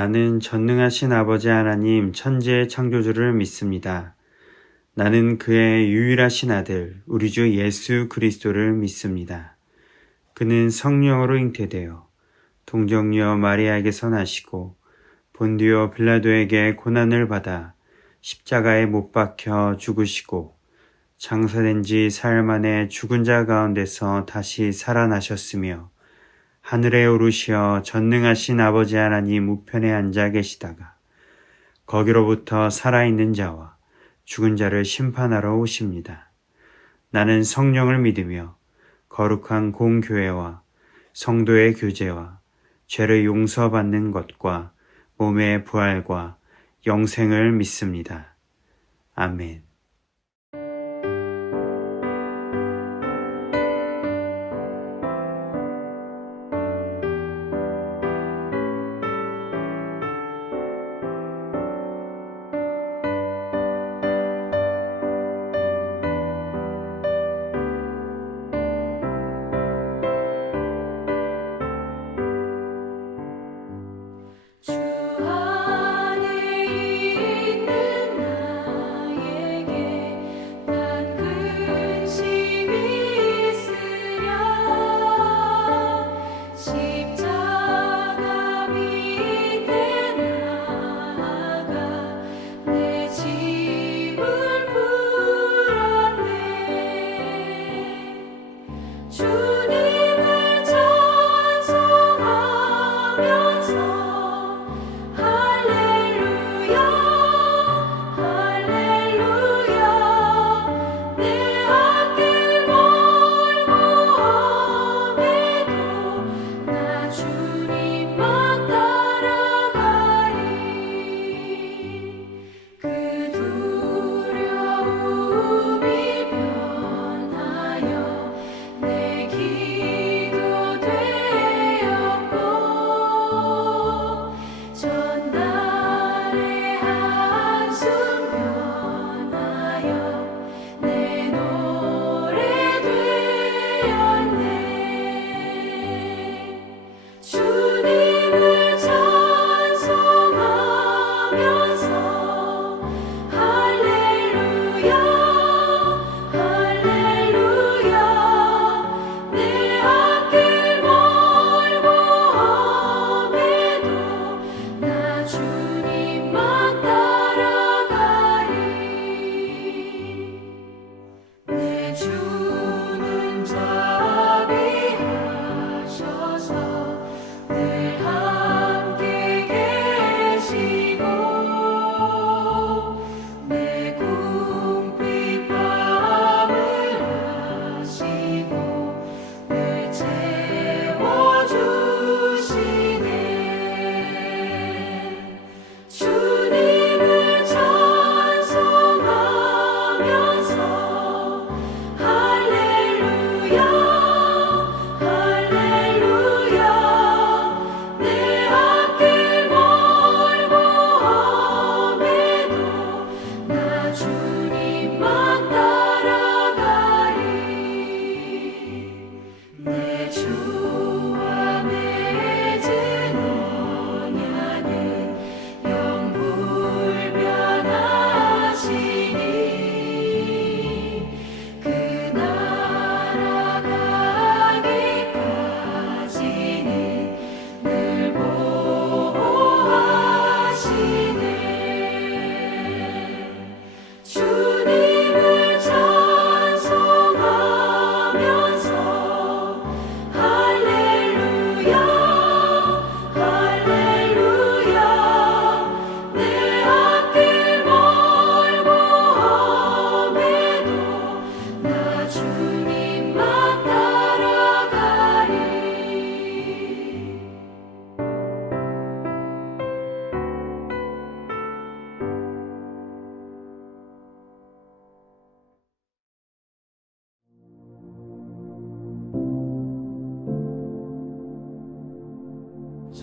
나는 전능하신 아버지 하나님 천지의 창조주를 믿습니다. 나는 그의 유일하신 아들 우리 주 예수 그리스도를 믿습니다. 그는 성령으로 잉태되어 동정녀 마리아에게서 나시고 본디오 빌라도에게 고난을 받아 십자가에 못 박혀 죽으시고 장사된 지 사흘 만에 죽은 자 가운데서 다시 살아나셨으며 하늘에 오르시어 전능하신 아버지 하나님 우편에 앉아 계시다가 거기로부터 살아있는 자와 죽은 자를 심판하러 오십니다. 나는 성령을 믿으며 거룩한 공교회와 성도의 교제와 죄를 용서받는 것과 몸의 부활과 영생을 믿습니다. 아멘.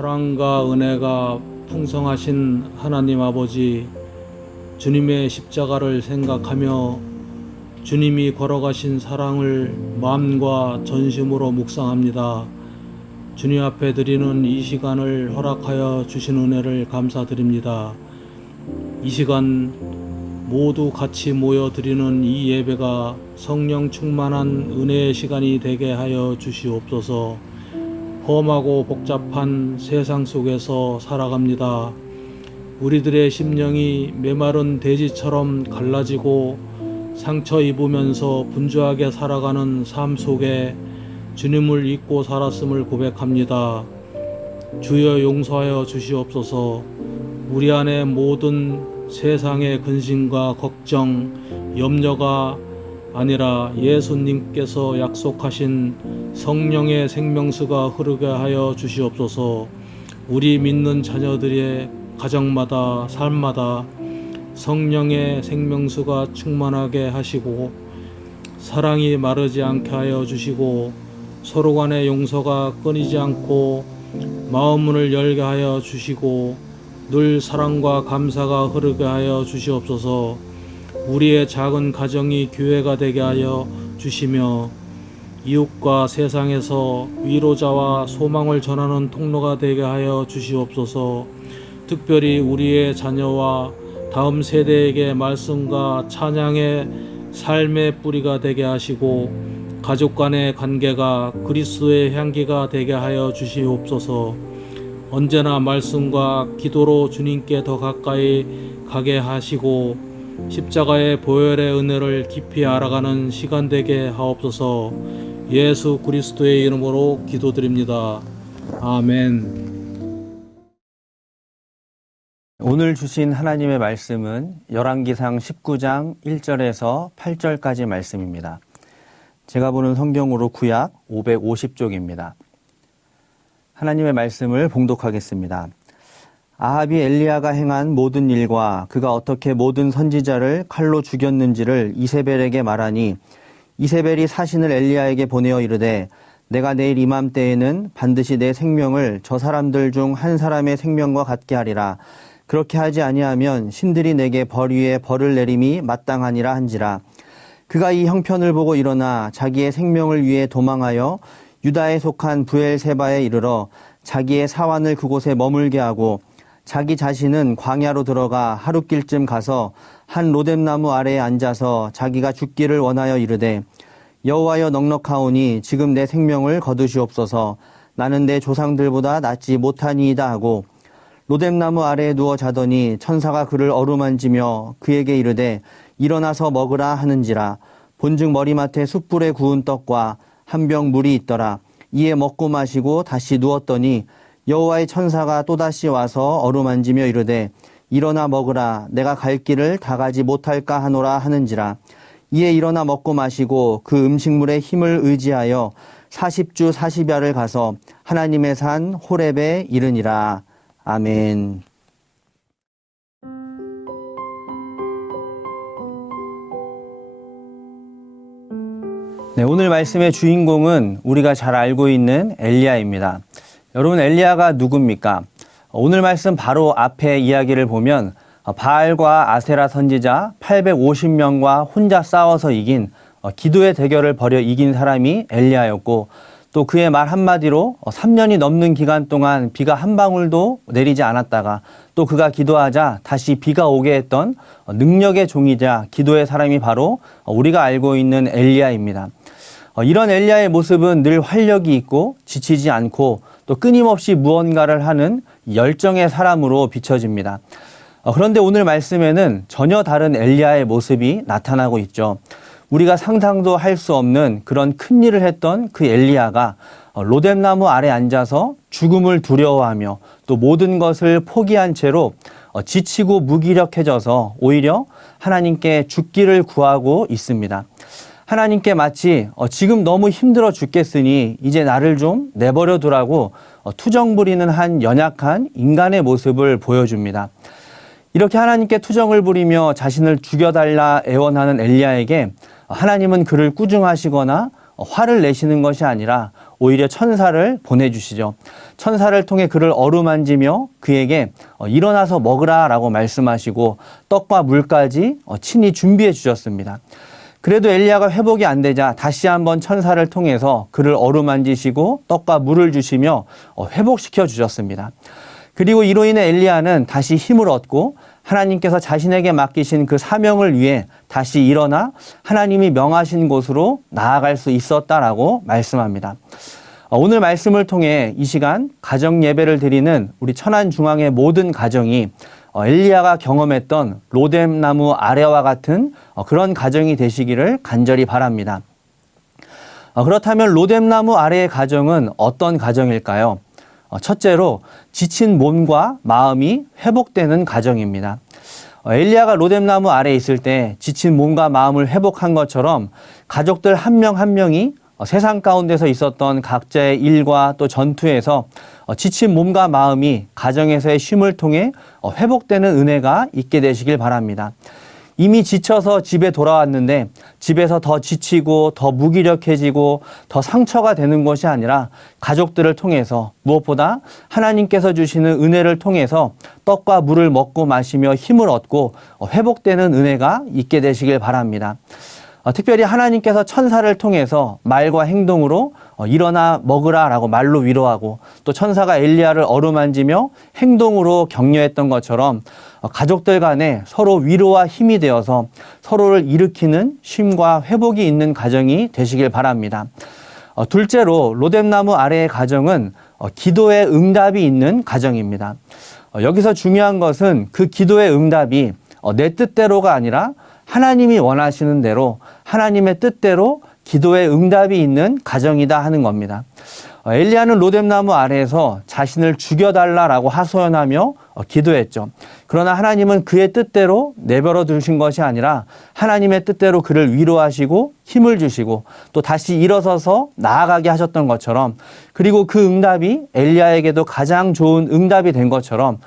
사랑과 은혜가 풍성하신 하나님 아버지, 주님의 십자가를 생각하며 주님이 걸어가신 사랑을 마음과 전심으로 묵상합니다. 주님 앞에 드리는 이 시간을 허락하여 주신 은혜를 감사드립니다. 이 시간 모두 같이 모여 드리는 이 예배가 성령 충만한 은혜의 시간이 되게 하여 주시옵소서. 험하고 복잡한 세상 속에서 살아갑니다. 우리들의 심령이 메마른 대지처럼 갈라지고 상처 입으면서 분주하게 살아가는 삶 속에 주님을 잊고 살았음을 고백합니다. 주여 용서하여 주시옵소서. 우리 안에 모든 세상의 근심과 걱정, 염려가 아니라 예수님께서 약속하신 성령의 생명수가 흐르게 하여 주시옵소서. 우리 믿는 자녀들의 가정마다 삶마다 성령의 생명수가 충만하게 하시고 사랑이 마르지 않게 하여 주시고 서로 간의 용서가 끊이지 않고 마음문을 열게 하여 주시고 늘 사랑과 감사가 흐르게 하여 주시옵소서. 우리의 작은 가정이 교회가 되게 하여 주시며 이웃과 세상에서 위로자와 소망을 전하는 통로가 되게 하여 주시옵소서. 특별히 우리의 자녀와 다음 세대에게 말씀과 찬양의 삶의 뿌리가 되게 하시고 가족 간의 관계가 그리스도의 향기가 되게 하여 주시옵소서. 언제나 말씀과 기도로 주님께 더 가까이 가게 하시고 십자가의 보혈의 은혜를 깊이 알아가는 시간 되게 하옵소서. 예수 그리스도의 이름으로 기도드립니다. 아멘. 오늘 주신 하나님의 말씀은 열왕기상 19장 1절에서 8절까지 말씀입니다. 제가 보는 성경으로 구약 550쪽입니다. 하나님의 말씀을 봉독하겠습니다. 아합이 엘리야가 행한 모든 일과 그가 어떻게 모든 선지자를 칼로 죽였는지를 이세벨에게 말하니 이세벨이 사신을 엘리야에게 보내어 이르되 내가 내일 이맘때에는 반드시 내 생명을 저 사람들 중 한 사람의 생명과 같게 하리라. 그렇게 하지 아니하면 신들이 내게 벌 위에 벌을 내림이 마땅하니라 한지라. 그가 이 형편을 보고 일어나 자기의 생명을 위해 도망하여 유다에 속한 부엘세바에 이르러 자기의 사환을 그곳에 머물게 하고 자기 자신은 광야로 들어가 하룻길쯤 가서 한 로뎀나무 아래에 앉아서 자기가 죽기를 원하여 이르되 여호와여 넉넉하오니 지금 내 생명을 거두시옵소서. 나는 내 조상들보다 낫지 못하니이다 하고 로뎀나무 아래에 누워 자더니 천사가 그를 어루만지며 그에게 이르되 일어나서 먹으라 하는지라. 본즉 머리맡에 숯불에 구운 떡과 한 병 물이 있더라. 이에 먹고 마시고 다시 누웠더니 여호와의 천사가 또다시 와서 어루만지며 이르되 일어나 먹으라. 내가 갈 길을 다 가지 못할까 하노라 하는지라. 이에 일어나 먹고 마시고 그 음식물의 힘을 의지하여 40주 40야를 가서 하나님의 산 호렙에 이르니라. 아멘. 네, 오늘 말씀의 주인공은 우리가 잘 알고 있는 엘리야입니다. 여러분, 엘리야가 누굽니까? 오늘 말씀 바로 앞에 이야기를 보면 바알과 아세라 선지자 850명과 혼자 싸워서 이긴 기도의 대결을 벌여 이긴 사람이 엘리야였고 또 그의 말 한마디로 3년이 넘는 기간 동안 비가 한 방울도 내리지 않았다가 또 그가 기도하자 다시 비가 오게 했던 능력의 종이자 기도의 사람이 바로 우리가 알고 있는 엘리야입니다. 이런 엘리야의 모습은 늘 활력이 있고 지치지 않고 또 끊임없이 무언가를 하는 열정의 사람으로 비춰집니다. 그런데 오늘 말씀에는 전혀 다른 엘리야의 모습이 나타나고 있죠. 우리가 상상도 할 수 없는 그런 큰 일을 했던 그 엘리야가 로뎀나무 아래 앉아서 죽음을 두려워하며 또 모든 것을 포기한 채로 지치고 무기력해져서 오히려 하나님께 죽기를 구하고 있습니다. 하나님께 마치 지금 너무 힘들어 죽겠으니 이제 나를 좀 내버려 두라고 투정 부리는 한 연약한 인간의 모습을 보여줍니다. 이렇게 하나님께 투정을 부리며 자신을 죽여달라 애원하는 엘리야에게 하나님은 그를 꾸중하시거나 화를 내시는 것이 아니라 오히려 천사를 보내주시죠. 천사를 통해 그를 어루만지며 그에게 일어나서 먹으라 라고 말씀하시고 떡과 물까지 친히 준비해 주셨습니다. 그래도 엘리야가 회복이 안 되자 다시 한번 천사를 통해서 그를 어루만지시고 떡과 물을 주시며 회복시켜 주셨습니다. 그리고 이로 인해 엘리야는 다시 힘을 얻고 하나님께서 자신에게 맡기신 그 사명을 위해 다시 일어나 하나님이 명하신 곳으로 나아갈 수 있었다라고 말씀합니다. 오늘 말씀을 통해 이 시간 가정 예배를 드리는 우리 천안중앙의 모든 가정이 엘리야가 경험했던 로뎀나무 아래와 같은 그런 가정이 되시기를 간절히 바랍니다. 그렇다면 로뎀나무 아래의 가정은 어떤 가정일까요? 첫째로 지친 몸과 마음이 회복되는 가정입니다. 엘리야가 로뎀나무 아래에 있을 때 지친 몸과 마음을 회복한 것처럼 가족들 한 명 한 명이 세상 가운데서 있었던 각자의 일과 또 전투에서 지친 몸과 마음이 가정에서의 쉼을 통해 회복되는 은혜가 있게 되시길 바랍니다. 이미 지쳐서 집에 돌아왔는데 집에서 더 지치고 더 무기력해지고 더 상처가 되는 것이 아니라 가족들을 통해서 무엇보다 하나님께서 주시는 은혜를 통해서 떡과 물을 먹고 마시며 힘을 얻고 회복되는 은혜가 있게 되시길 바랍니다. 특별히 하나님께서 천사를 통해서 말과 행동으로 일어나 먹으라라고 말로 위로하고 또 천사가 엘리야를 어루만지며 행동으로 격려했던 것처럼 가족들 간에 서로 위로와 힘이 되어서 서로를 일으키는 쉼과 회복이 있는 가정이 되시길 바랍니다. 둘째로 로뎀나무 아래의 가정은 기도의 응답이 있는 가정입니다. 여기서 중요한 것은 그 기도의 응답이 내 뜻대로가 아니라 하나님이 원하시는 대로 하나님의 뜻대로 기도의 응답이 있는 가정이다 하는 겁니다. 엘리야는 로뎀나무 아래에서 자신을 죽여달라라고 하소연하며 기도했죠. 그러나 하나님은 그의 뜻대로 내버려 두신 것이 아니라 하나님의 뜻대로 그를 위로하시고 힘을 주시고 또 다시 일어서서 나아가게 하셨던 것처럼 그리고 그 응답이 엘리야에게도 가장 좋은 응답이 된 것처럼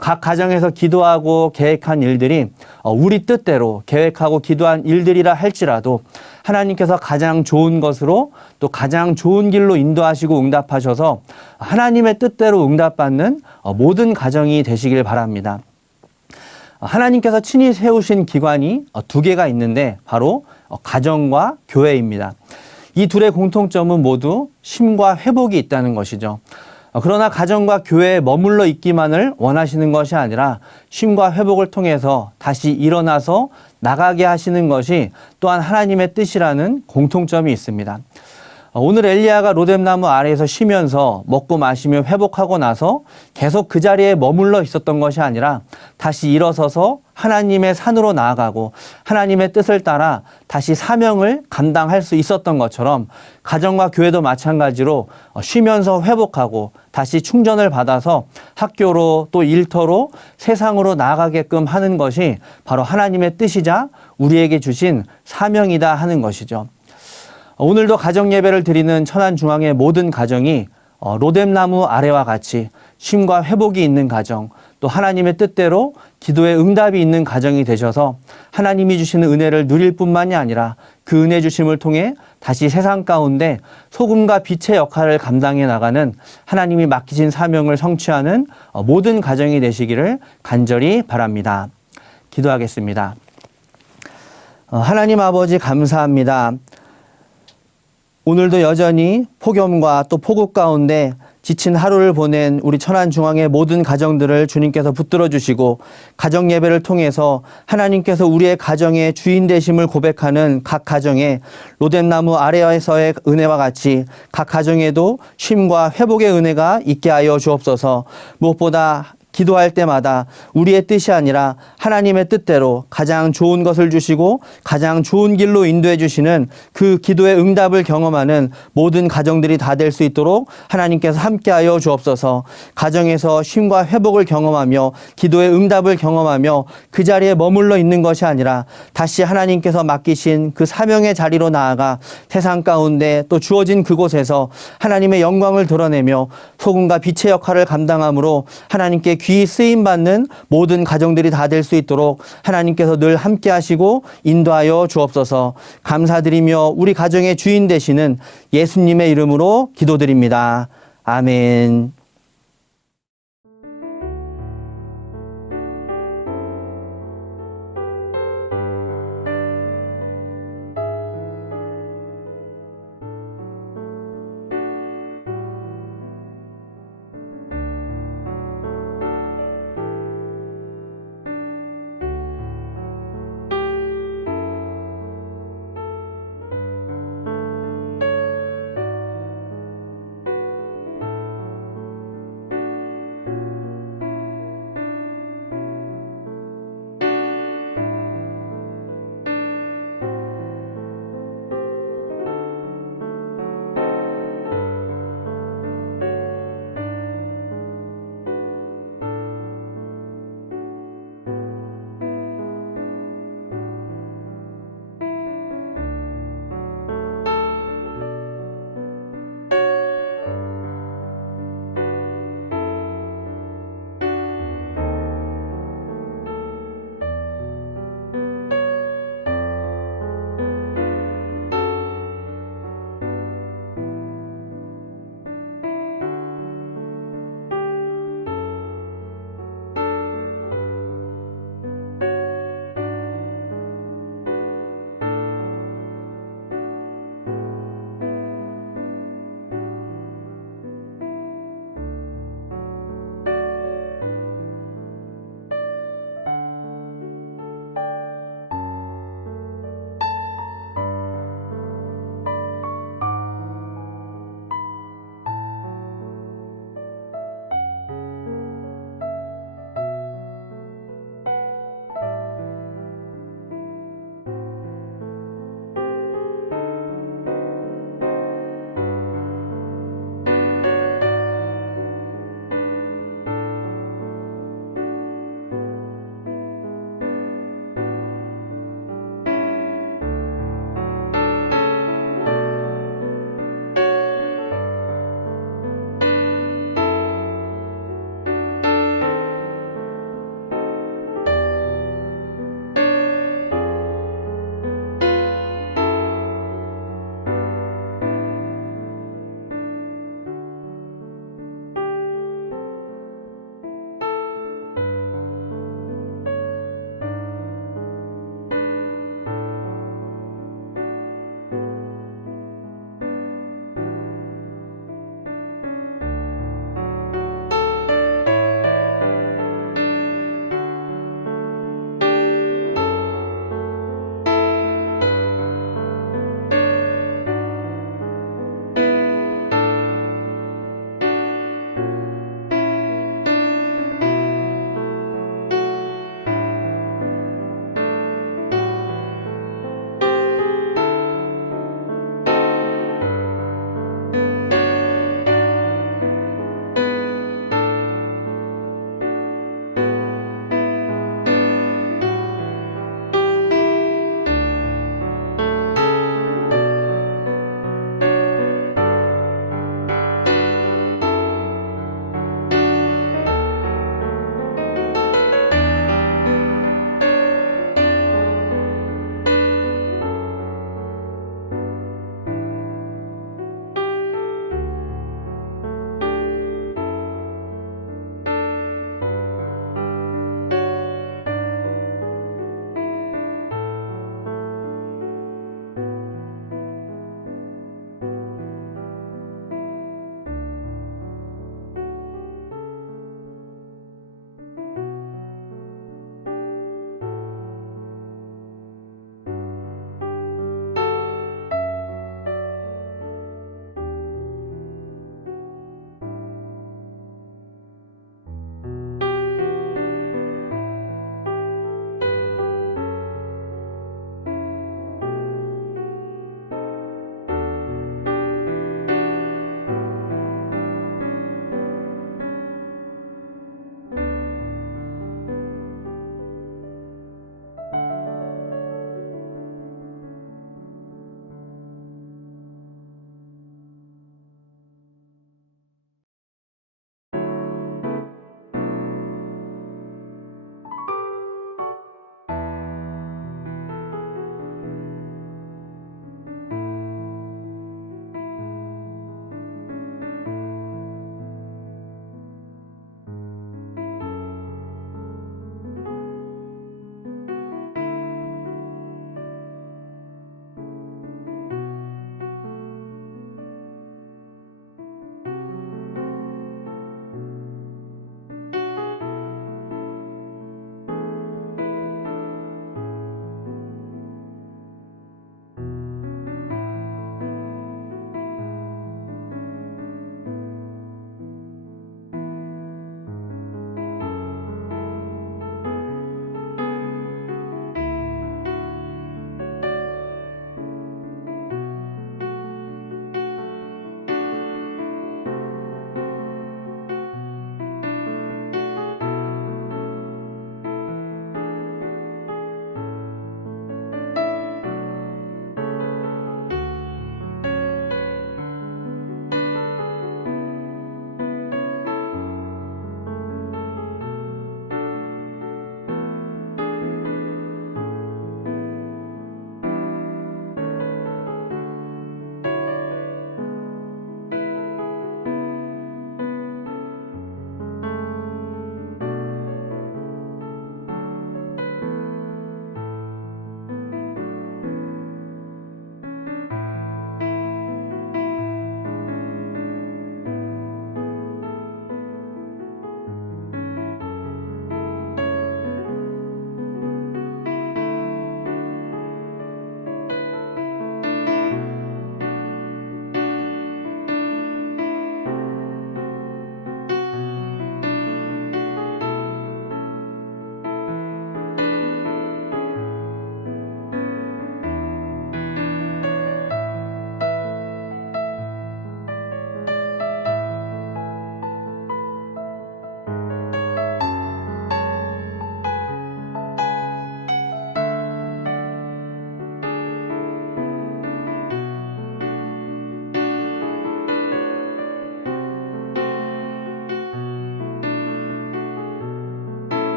각 가정에서 기도하고 계획한 일들이 우리 뜻대로 계획하고 기도한 일들이라 할지라도 하나님께서 가장 좋은 것으로 또 가장 좋은 길로 인도하시고 응답하셔서 하나님의 뜻대로 응답받는 모든 가정이 되시길 바랍니다. 하나님께서 친히 세우신 기관이 두 개가 있는데 바로 가정과 교회입니다. 이 둘의 공통점은 모두 쉼과 회복이 있다는 것이죠. 그러나 가정과 교회에 머물러 있기만을 원하시는 것이 아니라 쉼과 회복을 통해서 다시 일어나서 나가게 하시는 것이 또한 하나님의 뜻이라는 공통점이 있습니다. 오늘 엘리야가 로뎀나무 아래에서 쉬면서 먹고 마시며 회복하고 나서 계속 그 자리에 머물러 있었던 것이 아니라 다시 일어서서 하나님의 산으로 나아가고 하나님의 뜻을 따라 다시 사명을 감당할 수 있었던 것처럼 가정과 교회도 마찬가지로 쉬면서 회복하고 다시 충전을 받아서 학교로 또 일터로 세상으로 나아가게끔 하는 것이 바로 하나님의 뜻이자 우리에게 주신 사명이다 하는 것이죠. 오늘도 가정 예배를 드리는 천안중앙의 모든 가정이 로뎀나무 아래와 같이 쉼과 회복이 있는 가정, 또 하나님의 뜻대로 기도의 응답이 있는 가정이 되셔서 하나님이 주시는 은혜를 누릴 뿐만이 아니라 그 은혜 주심을 통해 다시 세상 가운데 소금과 빛의 역할을 감당해 나가는 하나님이 맡기신 사명을 성취하는 모든 가정이 되시기를 간절히 바랍니다. 기도하겠습니다. 하나님 아버지 감사합니다. 오늘도 여전히 폭염과 또 폭우 가운데 지친 하루를 보낸 우리 천안중앙의 모든 가정들을 주님께서 붙들어 주시고 가정 예배를 통해서 하나님께서 우리의 가정의 주인 되심을 고백하는 각 가정에 로뎀나무 아래에서의 은혜와 같이 각 가정에도 쉼과 회복의 은혜가 있게 하여 주옵소서. 무엇보다 기도할 때마다 우리의 뜻이 아니라 하나님의 뜻대로 가장 좋은 것을 주시고 가장 좋은 길로 인도해 주시는 그 기도의 응답을 경험하는 모든 가정들이 다 될 수 있도록 하나님께서 함께하여 주옵소서. 가정에서 쉼과 회복을 경험하며 기도의 응답을 경험하며 그 자리에 머물러 있는 것이 아니라 다시 하나님께서 맡기신 그 사명의 자리로 나아가 세상 가운데 또 주어진 그곳에서 하나님의 영광을 드러내며 소금과 빛의 역할을 감당함으로 하나님께 귀히 쓰임받는 모든 가정들이 다 될 수 있도록 하나님께서 늘 함께 하시고 인도하여 주옵소서. 감사드리며 우리 가정의 주인 되시는 예수님의 이름으로 기도드립니다. 아멘.